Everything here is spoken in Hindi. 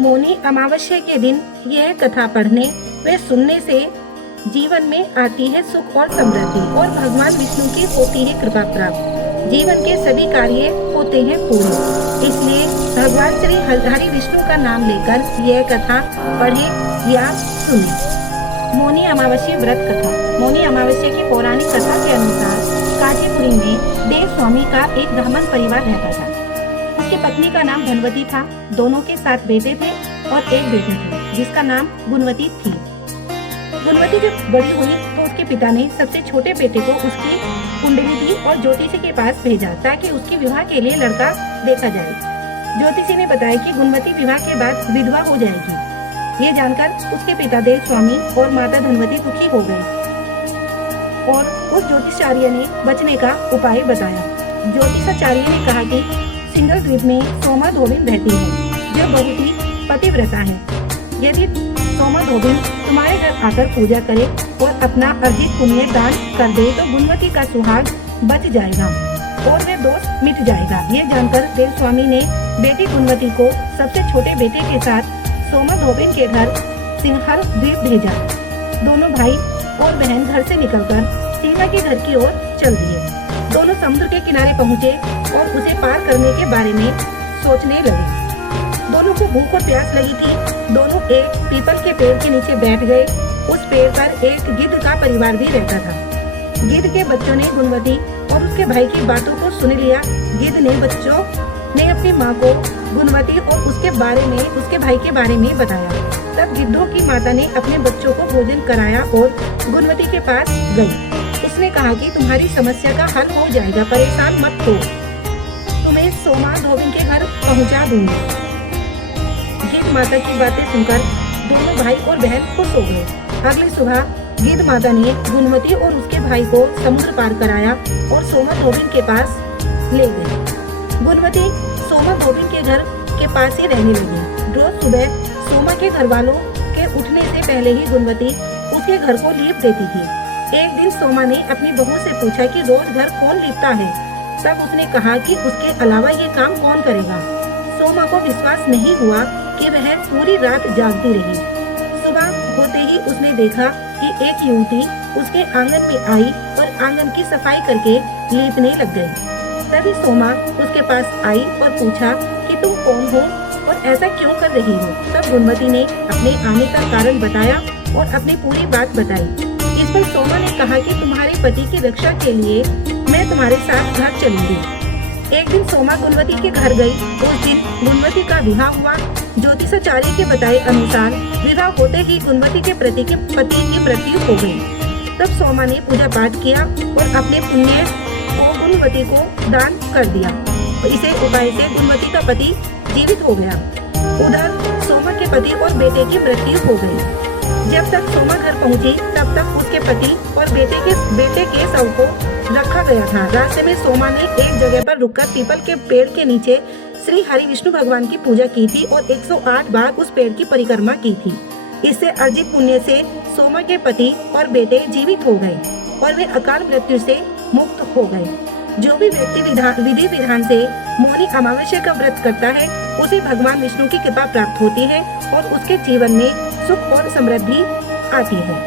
मौनी अमावस्या के दिन यह कथा पढ़ने व सुनने से जीवन में आती है सुख और समृद्धि और भगवान विष्णु की होती है कृपा प्राप्त। जीवन के सभी कार्य होते हैं पूर्ण। इसलिए भगवान श्री हरि विष्णु का नाम लेकर यह कथा पढ़े या सुने। मौनी अमावस्या व्रत कथा। मौनी अमावस्या की पौराणिक कथा के अनुसार काशीपुरी में देव स्वामी का एक ब्राह्मण परिवार रहता था। उसकी पत्नी का नाम धनवती था। दोनों के 7 बेटे थे और एक बेटी थी जिसका नाम गुणवती थी। गुणवती जब बड़ी हुई तो उसके पिता ने सबसे छोटे बेटे को उसकी कुंडली दी और ज्योतिषी के पास भेजा ताकि उसके विवाह के लिए लड़का देखा जाए। ज्योतिषी ने बताया कि गुणवती विवाह के बाद विधवा हो जाएगी। ये जानकर उसके पिता देव स्वामी और माता धनवती दुखी हो गए और उस ज्योतिषाचार्य ने बचने का उपाय बताया। ज्योतिषाचार्य ने कहा कि सिंगल द्वीप में सोमा धोबिन रहती है जो बहुत ही पतिव्रता है। यदि सोमा धोबिन तुम्हारे घर आकर पूजा करे और अपना अर्जित पुण्य दान कर दे तो गुणवती का सुहाग बच जाएगा और वह दोष मिट जाएगा। ये जानकर देव स्वामी ने बेटी गुणवती को सबसे छोटे बेटे के साथ सोमा धोबिन के घर सिंहल द्वीप भेजा। दोनों भाई और बहन घर से निकलकर सीमा के घर की ओर चल दिए। दोनों समुद्र के किनारे पहुँचे और उसे पार करने के बारे में सोचने लगे। दोनों को भूख और प्यास लगी थी। दोनों एक पीपल के पेड़ के नीचे बैठ गए। उस पेड़ पर एक गिद्ध का परिवार भी रहता था। गिद्ध के बच्चों ने गुणवती और उसके भाई की बातों को सुन लिया। गिद्ध ने बच्चों ने अपनी माँ को गुणवती और उसके भाई के बारे में बताया। तब गिद्धों की माता ने अपने बच्चों को भोजन कराया और गुणवती के पास गई। उसने कहा कि तुम्हारी समस्या का हल हो जाएगा, परेशान मत हो, तुम्हें सोमा धोबिन के घर पहुंचा दूंगी। गिद्ध माता की बातें सुनकर दोनों भाई और बहन खुश हो गए। अगली सुबह गिद्ध माता ने गुणवती और उसके भाई को समुद्र पार कराया और सोमा धोबिन के पास ले गई। गुणवती सोमा धोबिन के घर के पास ही रहने लगी। रोज सुबह सोमा के घर वालों के उठने से पहले ही गुणवती उसके घर को लीप देती थी। एक दिन सोमा ने अपनी बहू से पूछा कि रोज घर कौन लीपता है। तब उसने कहा कि उसके अलावा ये काम कौन करेगा। सोमा को विश्वास नहीं हुआ कि वह पूरी रात जागती रही। सुबह होते ही उसने देखा कि एक युवती उसके आंगन में आई और आंगन की सफाई करके लीपने लग गई। तभी सोमा उसके पास आई और पूछा कि तुम कौन हो और ऐसा क्यों कर रही हो। तब गुणवती ने अपने आने का कारण बताया और अपनी पूरी बात बताई। इस पर सोमा ने कहा कि तुम्हारे पति की रक्षा के लिए मैं तुम्हारे साथ घर चलूंगी। एक दिन सोमा गुणवती के घर गई। उस दिन गुणवती का विवाह हुआ। ज्योतिषाचार्य के बताए अनुसार विवाह होते ही गुणवती के पति की मृत्यु हो गई। तब सोमा ने पूजा पाठ किया और अपने पुण्य को गुणवती को दान कर दिया। इसे उपाय से गुणवती का पति जीवित हो गया। उधर सोमा के पति और बेटे की मृत्यु हो गई। जब तक सोमा घर पहुंची तब तक उसके पति और बेटे के शव को रखा गया था। रास्ते में सोमा ने एक जगह पर रुककर पीपल के पेड़ के नीचे श्री हरि विष्णु भगवान की पूजा की थी और 108 बार उस पेड़ की परिक्रमा की थी। इससे अर्जित पुण्य से सोमा के पति और बेटे जीवित हो गए और वे अकाल मृत्यु से मुक्त हो गए। जो भी व्यक्ति विधि विधान से मौनी अमावस्या का व्रत करता है उसे भगवान विष्णु की कृपा प्राप्त होती है और उसके जीवन में सुख और समृद्धि आती है।